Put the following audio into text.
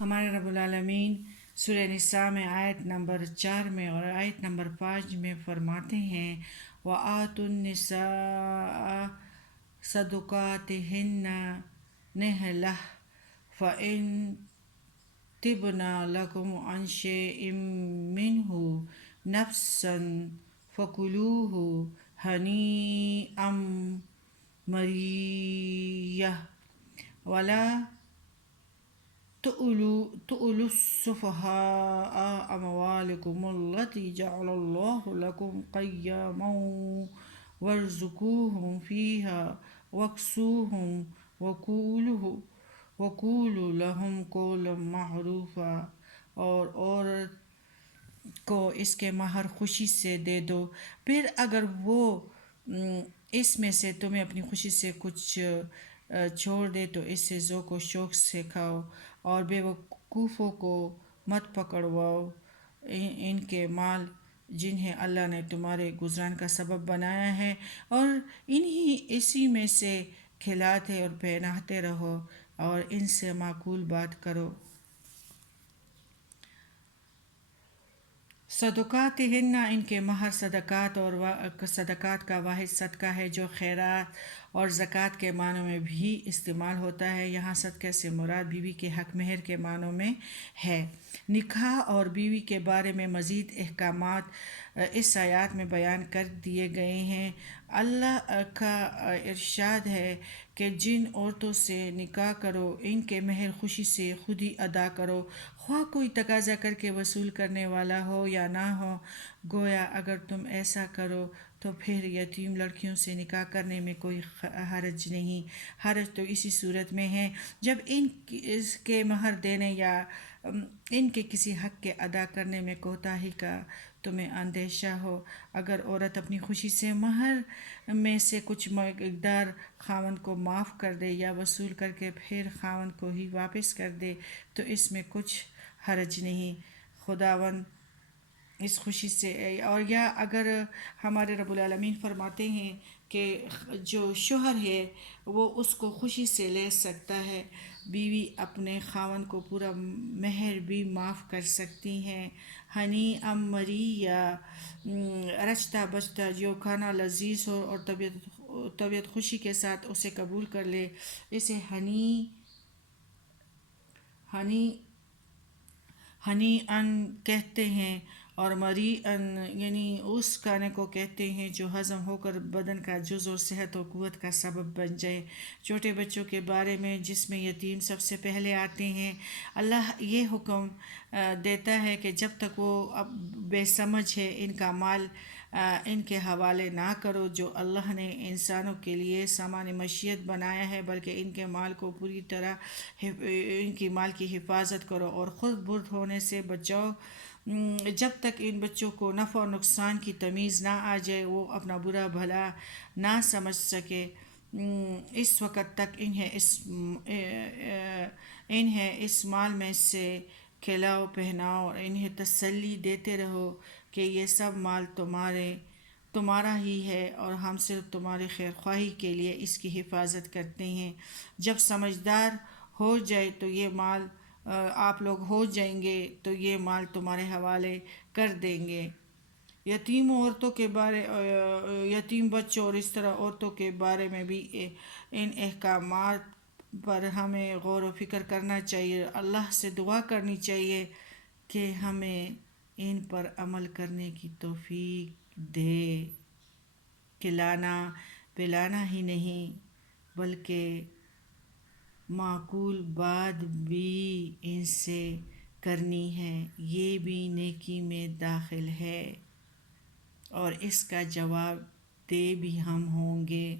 ہمارے رب العالمین سورہ نساء میں آیت نمبر 4 میں اور آیت نمبر 5 میں فرماتے ہیں وَآتُوا النِّسَاءَ صَدُقَاتِهِنَّ نِحْلَةً فَإِن طِبْنَ لَكُمْ عَنْ شَيْءٍ مِّنْهُ نَفْسًا فَكُلُوهُ هَنِيئًا مَرِيًّا وَلَا تؤلوا السفهاء أموالكم التي جعل الله لكم قياما وارزقوهم فيها واكسوهم وقولوا لهم قولا معروفا اور عورت کو اس کے مہر خوشی سے دے دو، پھر اگر وہ اس میں سے تمہیں اپنی خوشی سے کچھ چھوڑ دے تو اس سے ذوق و شوق سے کھاؤ، اور بے وقوفوں کو مت پکڑواؤ ان کے مال جنہیں اللہ نے تمہارے گزران کا سبب بنایا ہے، اور اسی میں سے کھلاتے اور پہناتے رہو اور ان سے معقول بات کرو۔ صدقات ہن ان کے مہر صدقات اور صدقات کا واحد صدقہ ہے جو خیرات اور زکوٰۃ کے معنوں میں بھی استعمال ہوتا ہے۔ یہاں صدقہ سے مراد بیوی کے حق مہر کے معنوں میں ہے۔ نکاح اور بیوی کے بارے میں مزید احکامات اس آیات میں بیان کر دیے گئے ہیں۔ اللہ کا ارشاد ہے کہ جن عورتوں سے نکاح کرو ان کے مہر خوشی سے خود ہی ادا کرو، خواہ کوئی تقاضا کر کے وصول کرنے والا ہو یا نہ ہو، گویا اگر تم ایسا کرو تو پھر یتیم لڑکیوں سے نکاح کرنے میں کوئی حرج نہیں۔ حرج تو اسی صورت میں ہے جب ان کے مہر دینے یا ان کے کسی حق کے ادا کرنے میں کوتاہی کا تمہیں اندیشہ ہو۔ اگر عورت اپنی خوشی سے مہر میں سے کچھ مقدار خاوند کو معاف کر دے یا وصول کر کے پھر خاوند کو ہی واپس کر دے تو اس میں کچھ حرج نہیں، خداوند اس خوشی سے۔ اور یا اگر ہمارے رب العالمین فرماتے ہیں کہ جو شوہر ہے وہ اس کو خوشی سے لے سکتا ہے، بیوی اپنے خاوند کو پورا مہر بھی معاف کر سکتی ہیں۔ ہنیئا مریئا، رچتا بچتا جو کھانا لذیذ ہو اور طبیعت خوشی کے ساتھ اسے قبول کر لے، اسے ہنیئن کہتے ہیں، اور مریئن یعنی اس کھانے کو کہتے ہیں جو ہضم ہو کر بدن کا جز اور صحت و قوت کا سبب بن جائے۔ چھوٹے بچوں کے بارے میں جس میں یتیم سب سے پہلے آتے ہیں، اللہ یہ حکم دیتا ہے کہ جب تک وہ بے سمجھ ہے ان کا مال ان کے حوالے نہ کرو جو اللہ نے انسانوں کے لیے سامان معیشت بنایا ہے، بلکہ ان کے مال کو پوری طرح ان کی مال کی حفاظت کرو اور خود برد ہونے سے بچاؤ۔ جب تک ان بچوں کو نفع و نقصان کی تمیز نہ آ جائے، وہ اپنا برا بھلا نہ سمجھ سکے، اس وقت تک انہیں اس مال میں سے کھلاؤ پہناؤ اور انہیں تسلی دیتے رہو کہ یہ سب مال تمہارا ہی ہے اور ہم صرف تمہاری خیر خواہی کے لیے اس کی حفاظت کرتے ہیں۔ جب سمجھدار ہو جائے تو یہ مال آپ لوگ ہو جائیں گے تو یہ مال تمہارے حوالے کر دیں گے۔ یتیم بچوں اور اس طرح عورتوں کے بارے میں بھی ان احکامات پر ہمیں غور و فکر کرنا چاہیے، اللہ سے دعا کرنی چاہیے کہ ہمیں ان پر عمل کرنے کی توفیق دے، کھلانا پلانا ہی نہیں بلکہ معقول بات بھی ان سے کرنی ہے، یہ بھی نیکی میں داخل ہے اور اس کا جواب دہ بھی ہم ہوں گے۔